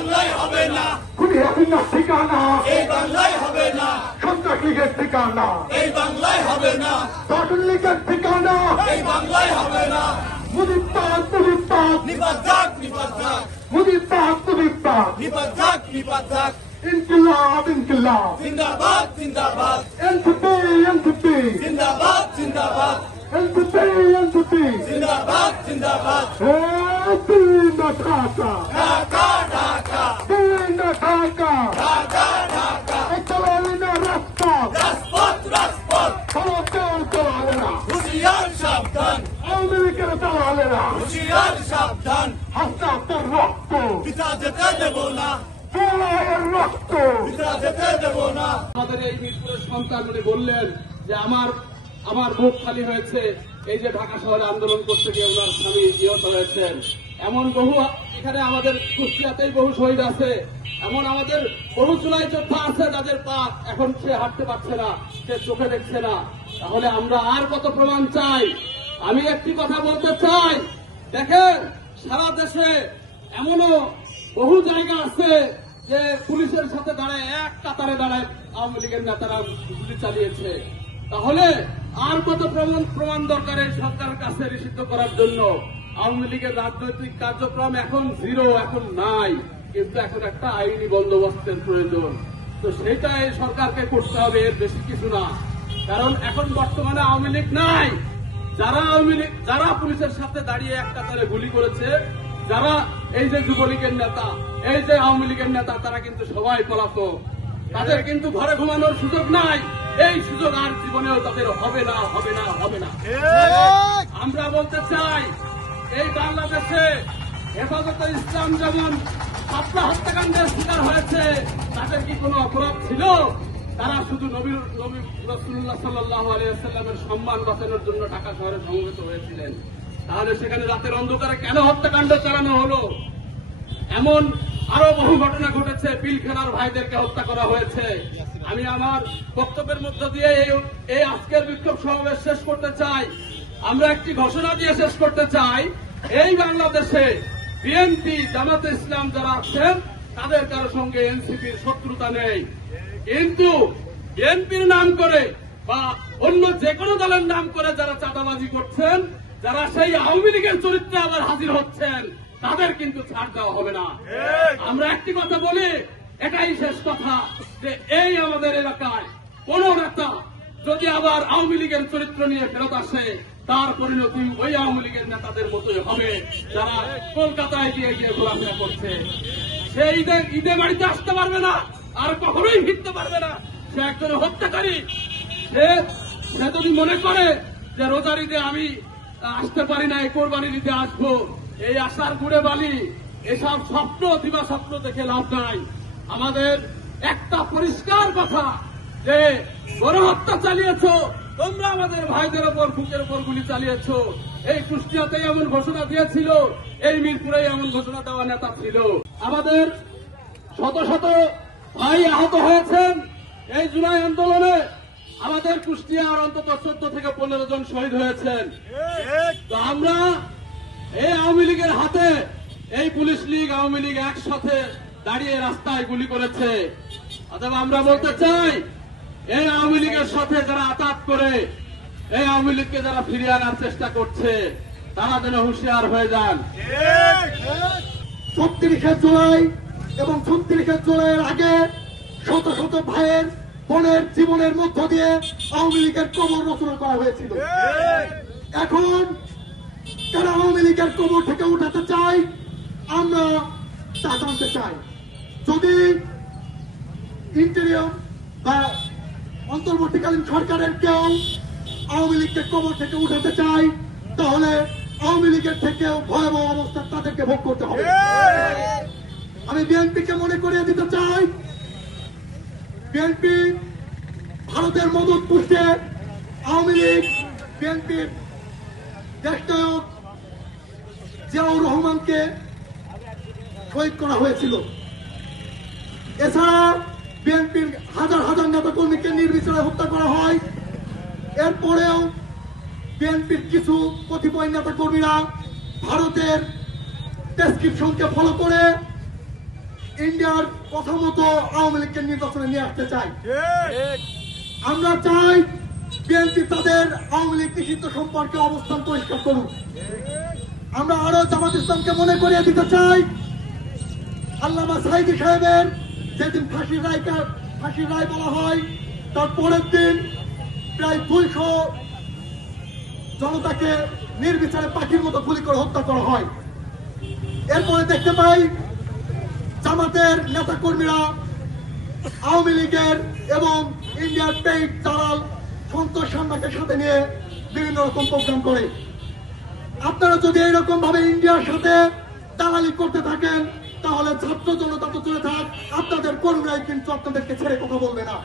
বাংলায় হবে না, খুনি হাসিনার ঠিকানা এই বাংলায় হবে না, সন্ত্রাস লীগের ঠিকানা এই বাংলায় হবে না, ছাত্র লীগের ঠিকানা এই বাংলায় হবে না। মুজিববাদ মুজিববাদ নিপাত যাক, নিপাত যাক, মুজিববাদ মুজিববাদ নিপাত যাক, নিপাত যাক। ইনকিলাব ইনকিলাব জিন্দাবাদ, জিন্দাবাদ, এনসিপি এনসিপি জিন্দাবাদ, জিন্দাবাদ, এনসিপি এনসিপি জিন্দাবাদ, জিন্দাবাদ। দিন ঢাকা ঢাকা, ঢাকা, দিন ঢাকা ঢাকা, ঢাকা। চলালে না রাজপথ রাজপথ, রাজপথ, সরকার চলালে না হুঁশিয়ার সাবধান, আওয়ামী লীগের চলালে না হুঁশিয়ার সাবধান। হাসনাতের রক্ত পিতা যেতে দেব না, চলায়ের রক্ত পিতা যেতে দেব না। আমাদের এই মিরপুরের সন্তান উনি বললেন যে আমার বুক খালি হয়েছে এই যে ঢাকা শহরে আন্দোলন করতে গিয়ে ওনার স্বামী নিহত হয়েছেন। এমন বহু এখানে আমাদের কুষ্টিয়াতেই বহু শহীদ আছে, এমন আমাদের বহু জুলাই যোদ্ধা আছে যাদের পা এখন সে হাঁটতে পারছে না, সে চোখে দেখছে না। তাহলে আমরা আর কত প্রমাণ চাই? আমি একটি কথা বলতে চাই, দেখেন সারা দেশে এমনও বহু জায়গা আছে যে পুলিশের সাথে দাঁড়ায় এক কাতারে দাঁড়ায় আওয়ামী লীগের নেতারা গুলি চালিয়েছে। তাহলে আর কত প্রমাণ দরকার এই সরকারের কাছে নিষিদ্ধ করার জন্য? আওয়ামী লীগের রাজনৈতিক কার্যক্রম এখন জিরো, এখন নাই, কিন্তু এখন একটা আইনি বন্দোবস্তের প্রয়োজন। তো সেটা এই সরকারকে করতে হবে, এর বেশি কিছু না। কারণ এখন বর্তমানে আওয়ামী লীগ নাই। যারা পুলিশের সাথে দাঁড়িয়ে এক কাতারে গুলি করেছে, যারা এই যে যুবলীগের নেতা, এই যে আওয়ামী লীগের নেতা, তারা কিন্তু সবাই পলাতক। তাদের কিন্তু ঘরে ঘুমানোর সুযোগ নাই। এই সুযোগ আর জীবনেও তাদের হবে না, হবে না, হবে না। আমরা বলতে চাই, এই বাংলাদেশে হেফাজতে ইসলাম যেমন ছাত্র হত্যাকাণ্ডের শিকার হয়েছে, তাদের কি কোনো অপরাধ ছিল? তারা শুধু নবী রাসূলুল্লাহ সাল্লাল্লাহু আলাইহি ওয়াসাল্লামের সম্মান বাঁচানোর জন্য ঢাকা শহরে সমবেত হয়েছিলেন। তাহলে সেখানে রাতের অন্ধকারে কেন হত্যাকাণ্ড চালানো হলো? এমন আরো বহু ঘটনা ঘটেছে, পিলখানার ভাইদেরকে হত্যা করা হয়েছে। আমি আমার বক্তব্যের মধ্য দিয়ে এই আজকের বিক্ষোভ সমাবেশ শেষ করতে চাই। আমরা একটি ঘোষণা দিয়ে শেষ করতে চাই, এই বাংলাদেশে বিএনপি, জামাতে ইসলাম যারা আছেন তাদের কারো সঙ্গে এনসিপির শত্রুতা নেই। কিন্তু বিএনপির নাম করে বা অন্য যে কোনো দলের নাম করে যারা চাঁদাবাজি করছেন, যারা সেই আওয়ামী লীগের চরিত্রে আবার হাজির হচ্ছেন, তাদের কিন্তু ছাড় দেওয়া হবে না। আমরা একটি কথা বলি, এটাই শেষ কথা, যে এই আমাদের এলাকায় কোন নেতা যদি আবার আওয়ামী লীগের চরিত্র নিয়ে ফেরত আসে, তার পরিণতি ওই আওয়ামী লীগের নেতাদের মতোই হবে যারা কলকাতায় গিয়ে গিয়ে ঘোরাফেরা করছে। সে ঈদে বাড়িতে আসতে পারবে না, আর কখনোই ফিরতে পারবে না। সে একজন হত্যাকারী। সে যদি মনে করে যে রোজার ঈদে আমি আসতে পারি না, এই কোরবানির ঈদে আসবো, এই আশার গুড়ে বালি, এসব স্বপ্ন দিবা স্বপ্ন দেখে লাভ নাই। আমাদের একটা পরিষ্কার কথা, যে গণহত্যা চালিয়েছ তোমরা, আমাদের ভাইদের ওপর, বুকের ওপর গুলি চালিয়েছ। এই কুষ্টিয়াতেই এমন ঘোষণা দিয়েছিল, এই মিরপুরেই এমন ঘোষণা দেওয়া নেতা ছিল। আমাদের শত শত ভাই আহত হয়েছেন এই জুলাই আন্দোলনে। আমাদের কুষ্টিয়ার অন্তত 14 থেকে 15 জন শহীদ হয়েছেন। তো আমরা এই আওয়ামী লীগের হাতে, এই পুলিশ লীগ আওয়ামী লীগ একসাথে দাঁড়িয়ে রাস্তায় গুলি করেছে। অথবা আমরা বলতে চাই, এই আওয়ামী লীগের সাথে যারা আঘাত করে, এই আওয়ামী লীগকে যারা ফিরিয়ে আনার চেষ্টা করছে, তারা যেন হুঁশিয়ার হয়ে যান। 36 জুলাই এবং 36 জুলাইয়ের আগে শত শত ভাইয়ের বোনের জীবনের মধ্য দিয়ে আওয়ামী লীগের কবর রচনা করা হয়েছিল। এখন তারা আওয়ামী লীগের কবর থেকে উঠাতে চাই, আমরা তা জানতে চাই। যদি ইন্টেরিয়ম বা অন্তর্বর্তীকালীন সরকারের কেউ আওয়ামী লীগকে কবর থেকে উঠাতে চায়, তাহলে আওয়ামী লীগের থেকেও ভয়াবহ অবস্থা তাদেরকে ভোগ করতে হবে। আমি বিএনপিকে মনে করিয়ে দিতে চাই, বিএনপি ভারতের মদত পুষ্টে আওয়ামী লীগ, বিএনপির দেশনায়ক জিয়াউর রহমানকে শহীদ করা হয়েছিল। এছাড়া বিএনপির হাজার হাজার নেতা কর্মীকে নির্বিচারে হত্যা করা হয়। এরপরেও বিএনপির কিছু কতিপয় নেতা কর্মীরা ভারতের প্রেসক্রিপশনকে ফলো করে ইন্ডিয়ার কথা মতো আওয়ামী লীগকে নির্বাচনে নিয়ে আসতে চায়। আমরা চাই বিএনপি তাদের আওয়ামী লীগ নিষিদ্ধ সম্পর্কে অবস্থান পরিষ্কার করুক। আমরা আরো জামাত ইসলামকে মনে করিয়ে দিতে চাই, আল্লামা সাঈদী সাহেবের যেদিন ফাঁসির রায় বলা হয় তার পরের দিন প্রায় 200 জনতাকে নির্বিচারে পাখির মতো গুলি করে হত্যা করা হয়। এরপরে দেখতে পাই জামাতের নেতা কর্মীরা আওয়ামী লীগের এবং ইন্ডিয়ার পেইড দালাল সন্তোষ সান্যাকে সাথে নিয়ে বিভিন্ন রকম প্রোগ্রাম করে। আপনারা যদি এইরকম ভাবে ইন্ডিয়ার সাথে দালালি করতে থাকেন তাহলে ছাত্র জনতা তো চলে থাক, আপনাদের কর্মীরাই কিন্তু আপনাদেরকে ছেড়ে কথা বলবে না।